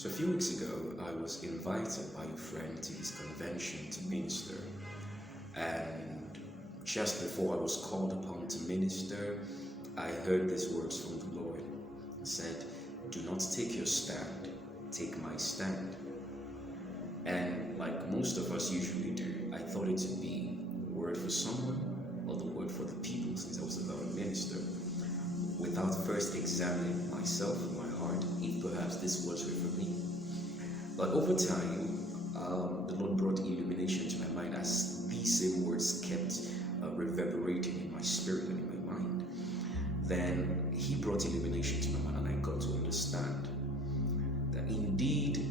So a few weeks ago, I was invited by a friend to his convention to minister. And just before I was called upon to minister, I heard these words from the Lord. He said, "Do not take your stand, take my stand." And like most of us usually do, I thought it to be a word for someone or the word for the people, since I was about to minister, without first examining myself and my heart, if perhaps this words were for me. But over time, the Lord brought illumination to my mind as these same words kept reverberating in my spirit and in my mind. Then He brought illumination to my mind, and I got to understand that indeed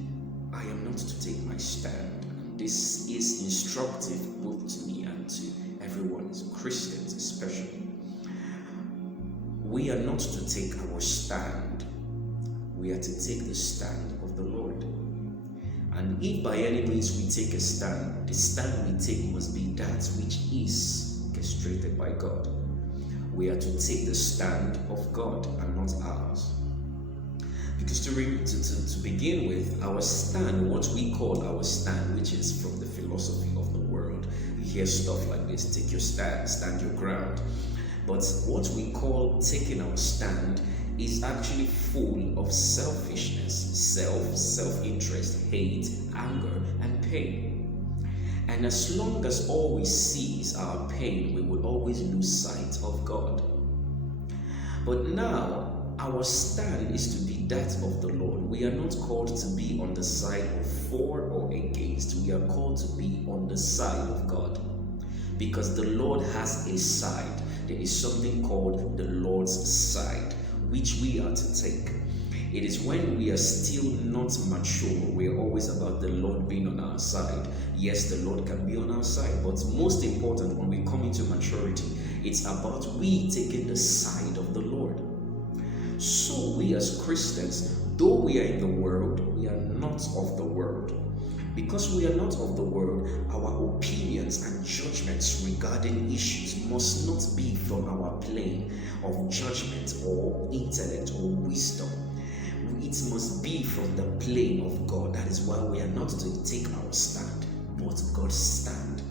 I am not to take my stand. And this is instructive both to me and to everyone, as Christians especially. We are not to take our stand. We are to take the stand of the Lord. And if by any means we take a stand, the stand we take must be that which is orchestrated by God. We are to take the stand of God and not ours. Because to begin with, our stand, what we call our stand, which is from the philosophy of the world, you hear stuff like this: take your stand, stand your ground. But what we call taking our stand is actually full of selfishness, self-interest, hate, anger, and pain. And as long as all we see is our pain, we will always lose sight of God. But now, our stand is to be that of the Lord. We are not called to be on the side of for or against. We are called to be on the side of God. Because the Lord has a side. There is something called the Lord's side, which we are to take. It is when we are still not mature, we are always about the Lord being on our side. Yes, the Lord can be on our side, but most important, when we come into maturity, it's about we taking the side of the Lord. So we as Christians, though we are in the world, we are not of the world. Because we are not of the world, our opinions and judgments regarding issues must not be from our plane of judgment or intellect or wisdom. It must be from the plane of God. That is why we are not to take our stand, but God's stand.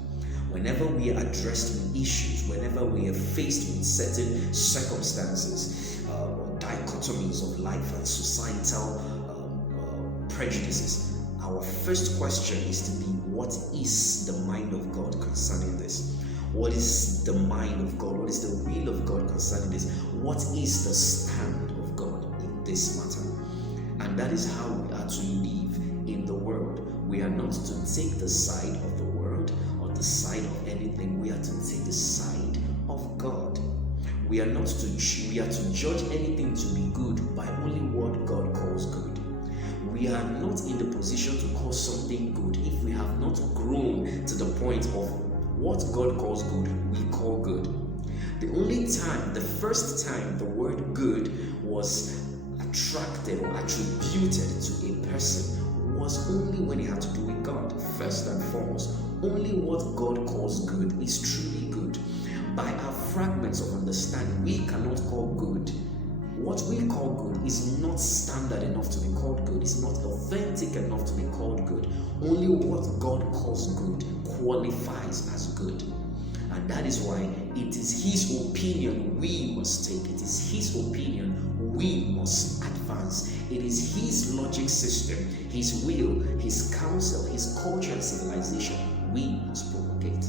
Whenever we are addressed with issues, whenever we are faced with certain circumstances or dichotomies of life and societal prejudices, our first question is to be, what is the mind of God concerning this? What is the mind of God? What is the will of God concerning this? What is the stand of God in this matter? And that is how we are to live in the world. We are not to take the side of the world or the side of anything. We are to take the side of God. We are to judge anything to be good by only what God calls good. We are not in the position to call something good if we have not grown to the point of what God calls good, we call good. The first time the word good was attracted or attributed to a person was only when it had to do with God. First and foremost, only what God calls good is truly good. By our fragments of understanding, we cannot call good. What we call good is not standard enough to be called good. It's not authentic enough to be called good. Only what God calls good qualifies as good. And that is why it is His opinion we must take. It is His opinion we must advance. It is His logic system, His will, His counsel, His culture and civilization we must propagate.